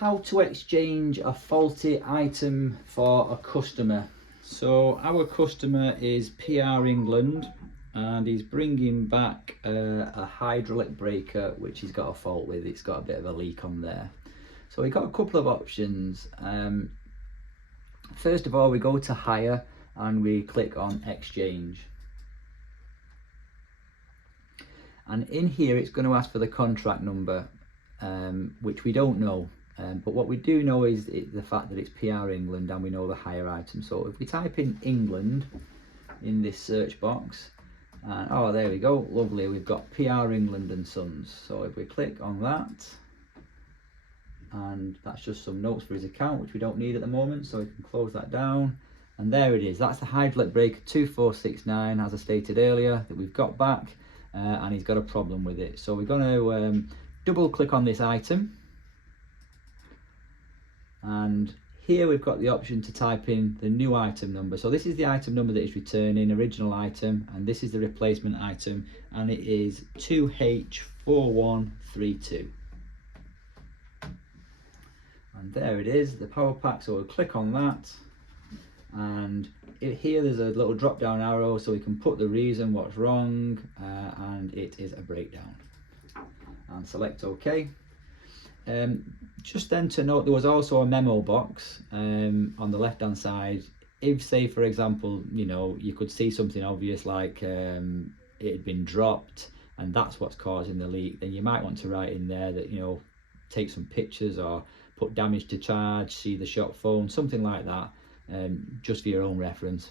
How to exchange a faulty item for a customer. So our customer is PR England and he's bringing back a hydraulic breaker which he's got a fault with. It's got a bit of a leak on there. So we've got a couple of options. First of all, we go to hire and we click on exchange. And in here it's going to ask for the contract number, which we don't know. But what we do know is the fact that it's PR England and we know the hire item. So if we type in England in this search box, oh, there we go, lovely, we've got PR England and Sons. So if we click on that, and that's just some notes for his account, which we don't need at the moment, so we can close that down. And there it is, that's the hydraulic breaker 2469, as I stated earlier, that we've got back, and he's got a problem with it. So we're going to double click on this item. And here we've got the option to type in the new item number. So this is the item number that is returning, original item, and this is the replacement item, and it is 2H4132. And there it is, the power pack. So we'll click on that, and here there's a little drop down arrow so we can put the reason, what's wrong, and it is a breakdown, and select OK. Just then to note, there was also a memo box on the left hand side. If, say for example, you know, you could see something obvious like it had been dropped and that's what's causing the leak, then you might want to write in there that, you know, take some pictures or put damage to charge, see the shop phone, something like that, just for your own reference.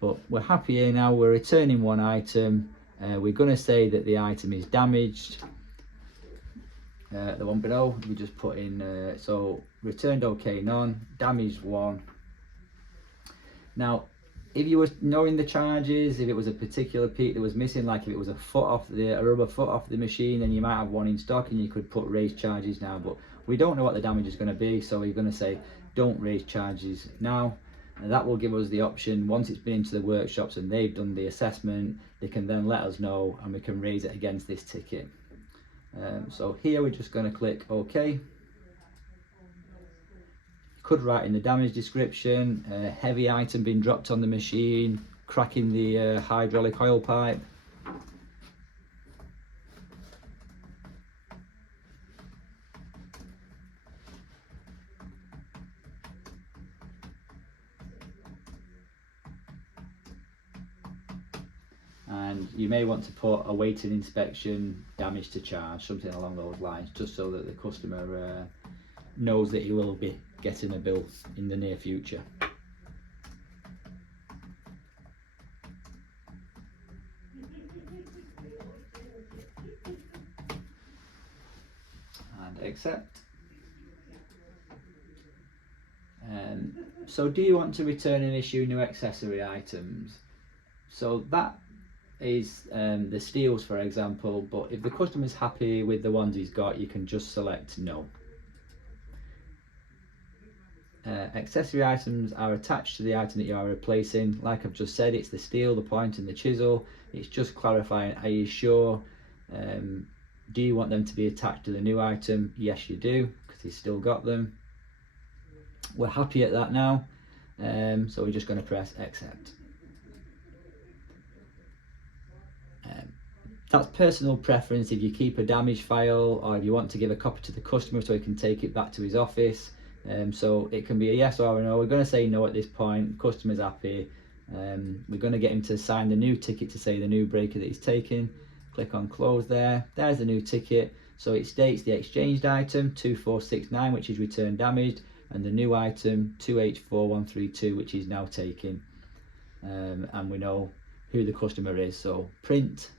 But we're happy here now, we're returning one item. We're going to say that the item is damaged. The one below, we just put in, so returned OK, none, damaged one. Now, if you were knowing the charges, if it was a particular piece that was missing, like if it was a rubber foot off the machine, then you might have one in stock and you could put raised charges now. But we don't know what the damage is going to be, so we're going to say don't raise charges now. And that will give us the option, once it's been into the workshops and they've done the assessment, they can then let us know and we can raise it against this ticket. So here we're just going to click OK. Could write in the damage description, heavy item being dropped on the machine, cracking the hydraulic oil pipe. And you may want to put awaiting inspection, damage to charge, something along those lines, just so that the customer knows that he will be getting a bill in the near future. And accept. So do you want to return and issue new accessory items? So that is the steels, for example, but if the customer's happy with the ones he's got, you can just select no. Accessory items are attached to the item that you are replacing. Like I've just said, it's the steel, the point and the chisel. It's just clarifying, are you sure? Do you want them to be attached to the new item? Yes you do, because he's still got them. We're happy at that now, so we're just going to press accept. That's personal preference if you keep a damaged file or if you want to give a copy to the customer so he can take it back to his office. So it can be a yes or a no. We're going to say no at this point. Customer's happy. We're going to get him to sign the new ticket to say the new breaker that he's taking. Click on close there. There's the new ticket. So it states the exchanged item 2469, which is returned damaged, and the new item 2H4132, which is now taken. And we know who the customer is. So print,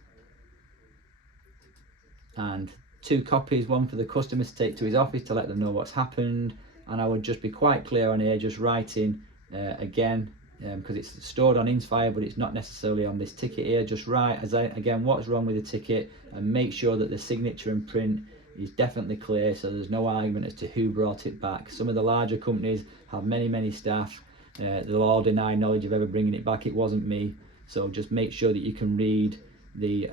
and 2 copies, one for the customer to take to his office to let them know what's happened. And I would just be quite clear on here, just writing again, because it's stored on Inspire but it's not necessarily on this ticket here. Just write again what's wrong with the ticket and make sure that the signature and print is definitely clear, so there's no argument as to who brought it back. Some of the larger companies have many staff. They'll all deny knowledge of ever bringing it back. It wasn't me. So just make sure that you can read the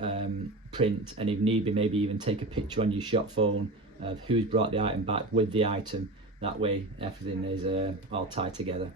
print, and if need be, maybe even take a picture on your shop phone of who's brought the item back with the item, that way everything is all tied together.